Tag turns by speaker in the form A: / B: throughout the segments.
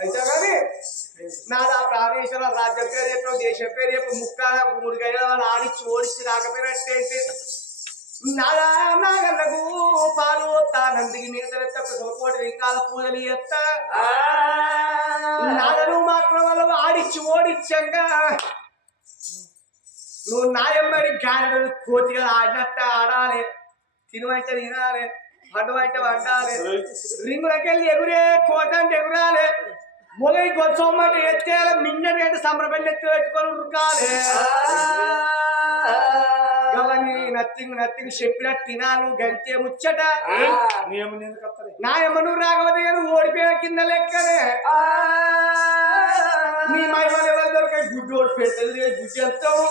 A: అయితే కానీ నాదా ప్రాణేశ్వర రాజ్యం పేరు చెప్పు దేశం పేరు చెప్పు ముక్క మూడు గైల వాళ్ళు ఆడిచ్చి ఓడిచ్చి రాకపోయినట్టేంటి? నాదా నాగన్నకు పాలు వస్తా నందికి నీత సోకోటి రింకాల పూజలు ఎత్త. నాదను మాత్రం వాళ్ళు ఆడిచ్చి ఓడిచ్చంగా నువ్వు నాయమ్మడి గారెడు కోతిగా ఆడినట్ట ఆడాలి. తినమంటే తినాలి. వండమంటే వండాలి. రింగులకెళ్ళి ఎగురే కోత అంటే ఎగురాలి. మొగలి గొచ్చమ్మంటే ఎత్తేయాలి. మిన్నటి అంటే సంబరపల్లి ఎత్తి పెట్టుకొని ఉరకాలి. గవని నత్తింగ్ చెప్పినట్టు తినాను గంతే ముచ్చట. నాయమ్మ నువ్వు రాకపోతే ఓడిపోయిన కింద లెక్కనే. నీ మహిమలు ఎవరు దొరకాయి గుడ్డు ఓడి పెట్టలు గుడ్డు వెళ్తావు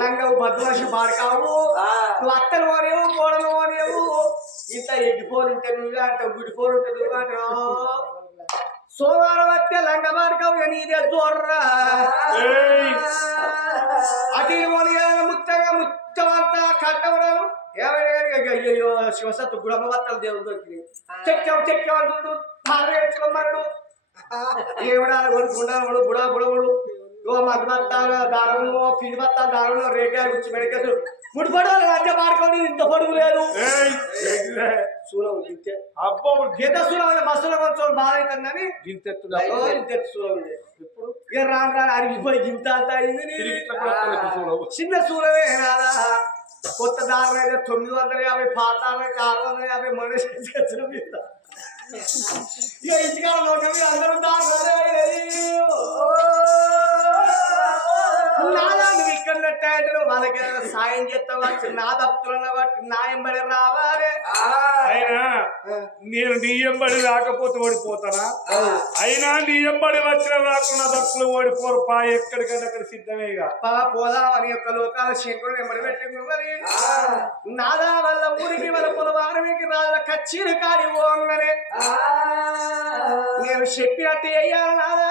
A: లంగవు బద్మాష పాడకావు నువ్వు అత్తలు పోనేవు కోడలు పోనేవు ఇంత ఎడ్డిపోరు ఉంటే నువ్వే అంటావు గుడిపోరు ఉంటే నువ్వు అంటావు సోమవారం వస్తే లంగ పాడకావు నీదే
B: ఏయ్!
A: అటు ముత్తగా ముత్తమంతా కట్టవరాలు అయ్యో శివసత్తు గుడమ్మ బత్తలు దేవుడు దొరికింది చెక్కాం చెక్కాం అంటుండు. ఏమిడాలి కొనుక్కుంటాను బుడ బుడబుడు. ఓ మధ్య బత్తాలు దారంలో పిండి బత్తాలు దారంలో రేగాలు వచ్చి మెడకేసు. ముడి పడాలి మధ్య పాడుకొని ఇంత పొడుగు లేదు? సూలం గింతే.
B: అబ్బో!
A: గీత సూలం బస్సులో కొంచెం
B: గింతెత్తుదా
A: ఓ ఇంత సూలం ఉంది ఇప్పుడు ఇక రాను రాను అరిగిపోయి గింత అంతా అయింది. చిన్న సూలమే రాదా? కొత్త దారులు అయితే తొమ్మిది వందల యాభై పాత అయితే ఆరు వందల యాభై మనిషి మీద. ఇక ఇంటికాడ లోకమి అందరూ నాదా నువ్వు ఇక్కడ నెట్టాడు వాళ్ళకి ఏదైనా సాయం చేస్తావా? నా దప్తులు బట్టి న్యాయం పడి రావాలి.
B: అయినా నేను నీ ఎంబడి రాకపోతే ఓడిపోతానా? అయినా నీ ఎంబడి వచ్చిన రాకుండా దక్కులు ఓడిపోరు. పా ఎక్కడికంటే అక్కడ సిద్ధమే
A: పా పోదాం అని యొక్క లోకాల శంకులు ఎంబడి పెట్టుకున్నది నాదా వల్ల ఊరికి వాళ్ళ పొలవారికి రాజు కచ్చిరి కాడి పోగానే. నేను చెప్పినట్టు అయ్యాను నాదా.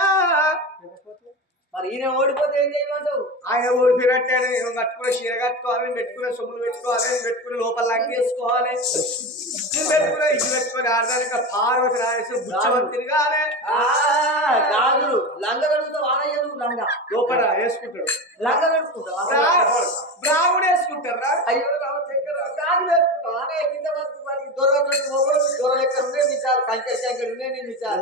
C: మరి ఈయన ఓడిపోతే ఏం చేయమంటావు?
A: ఆయన ఊడిపోయినట్టే నేను కట్టుకునే చీర కట్టుకోవాలి నేను పెట్టుకునే సొమ్ములు పెట్టుకోవాలి నేను పెట్టుకునే లోపల నేను పెట్టుకునే ఇది పెట్టుకుని ఆడదానికి పార్వతి రాయేసి బుచ్చమని తిరగాలి.
C: ఆ, గాజులు లంగ కడుగుతావు ఆనయ్య నువ్వు లంగ
A: లోపల వేసుకుంటాడు.
C: లంగ కడుపుకుంటావు
A: వేసుకుంటారా
C: అయ్యో గాజులు వేసుకుంటావు ఆనయ్య కింద వరకు మరి దొరకటువంటి మొగలు ఉన్నాయి మిసాలు కంకె కంకెలు ఉన్నాయి నీ మిసాలు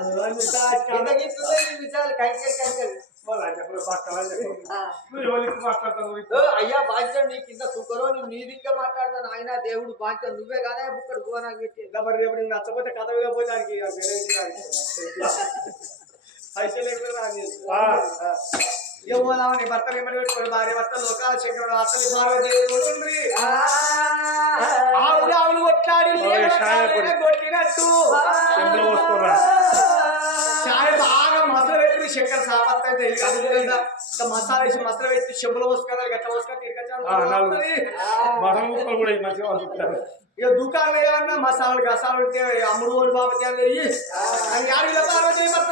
C: కింద గిట్టున్నాయి నీ మిసాలు కంకెలు కంకెలు ఆ.
B: మాట్లాడతాను
C: ఓ, అయ్యా బాంచం నీ కింద సుకరో నువ్వు నీ దిక్క మాట్లాడతాను. ఆయన దేవుడు బాంచం నువ్వే కానీ బుక్కడు భువనానికి పెట్టి.
A: మరి రేపు నీకు నచ్చపోతే కథ వినకపోతే. పైసలు పోదామా నీ భర్త ఏమని పెట్టుకోండి భార్య భర్త లోకాల శంకరుడు అసలు ఉండ్రి. ఆవులు ఆవులు కొట్లాడి. కొట్టినట్టు. చాయ్ బాగా మసాలా పెట్టి చక్కెర సాపత్త అయితే. ఇంకా. మసాలా వేసి మసాలా పెట్టి చెంబులో పోసుకోవాలి గట్ల పోసుకొని
B: వస్తుంటారు
A: ఇక దుకాణం ఏమన్నా మసాలాలు గసాలు ఉంటే అమ్ముడు ఓడి బాబతి అని వెయ్యి అని యాడికి పార్వతి భర్త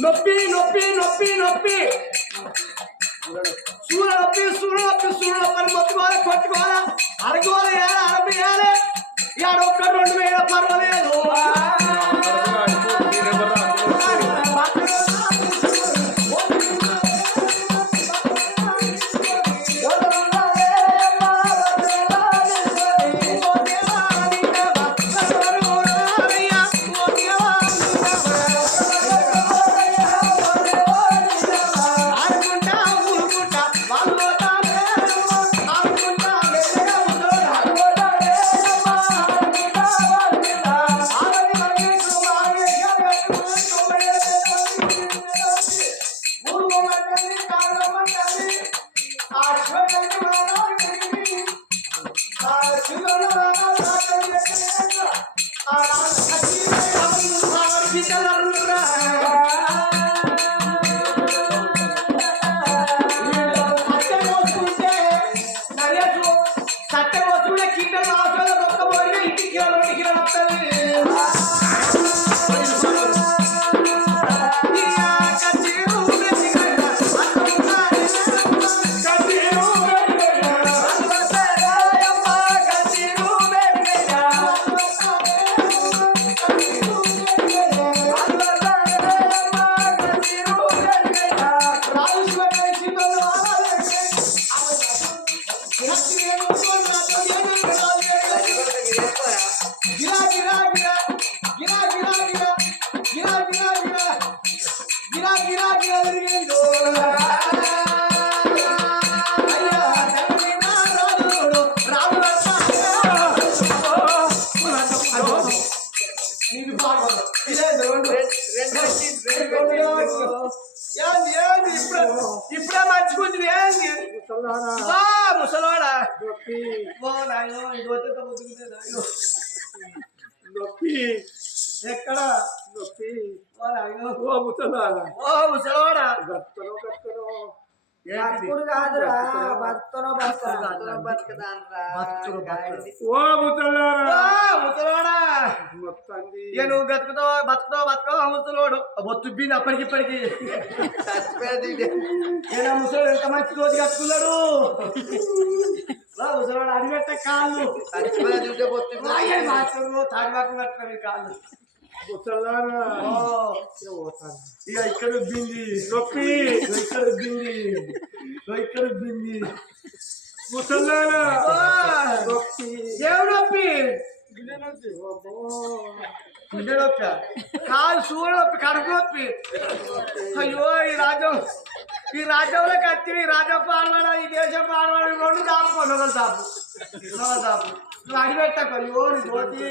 A: నొప్పి నొప్పి నొప్పి నొప్పి. సూర నొప్పి సూర నొప్పి సూర నొప్పి అని మొత్తుకోవాలి కొట్టుకోవాలి అరగోవాలి వేయాలి అరవై వేయాలి ఒక్క రెండు వేల పర్వాలేదు. Hospital La Rural. ఏంది ఏంది ఇప్పుడే ఇప్పుడే మర్చిపోతుంది ఏంది ముసలాడా
B: నొప్పి
A: ఎక్కడ
B: నొప్పి
A: ఓ ముసలాడా
B: ఓ
A: ముసలాడా
C: బతుకుడు
B: ఓ ముసలారా
A: ఓ ముసలాడా. నువ్వు బతుకుతో బతుకుతో బతుకో ముసలోడు. బొత్తుబ్బింది అప్పటికి ఇప్పటికి. నేను ముసలోడు ఎంత మంచి రోజు కట్టుకున్నాడు? ముసలాడు అడిగట్టే కాళ్ళు.
C: చచ్చిపోయి
A: చూసే బొత్తు తాగి మాట్లాడు తాగి కాళ్ళు. ఇక ఇక్కడ ఉబ్బింది
B: నొప్పి
A: ఇగో ఇక్కడ ఉబ్బింది ఇగో ఇక్కడ ఉబ్బింది
B: ముసలారా
A: ఓ,
B: నొప్పి
A: ఏం నొప్పి
B: గుండె నొప్పి అబ్బో.
A: గుండె నొప్పి కాలు సూడ నొప్పి కడుపు నొప్పి అయ్యో ఈ రాజ్యం ఈ రాజ్యంలో కత్తి ఈ రాజ్యం పాడవాడ ఈ దేశం పాడవాడ రెండు దాపుకోండి ఒకరు దాపు ఒకరు దాపు నువ్వు అడిపెట్టకు అయ్యో నీ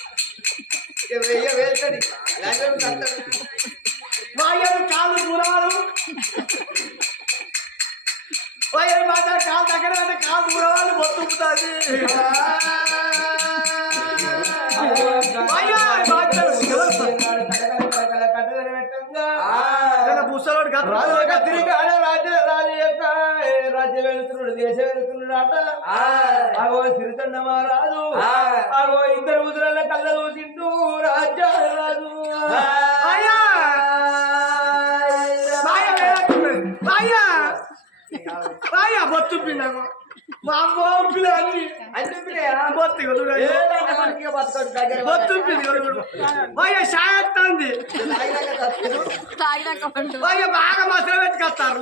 A: వాయరు కాళ్ళు దూరవాడు వాయరు మాట కాలు దగ్గర అంటే కాలు దూరవాళ్ళు బొత్తు ముసలోడు
C: రాజు కత్తిరిక ఆడ రాజ్య రాజు యొక్క రాజ్య వెళుతున్నాడు దేశ వెళుతున్నాడు అట. అగో సిరితండ మహారాజు. అగో ఇద్దరు ముసల కళ్ళ చూసిండు రాజ్య రాజు.
A: వాయ బొత్తు పిండాము మా అమ్మ పిల్ల బాగా మసలు పెట్టుకొస్తారు.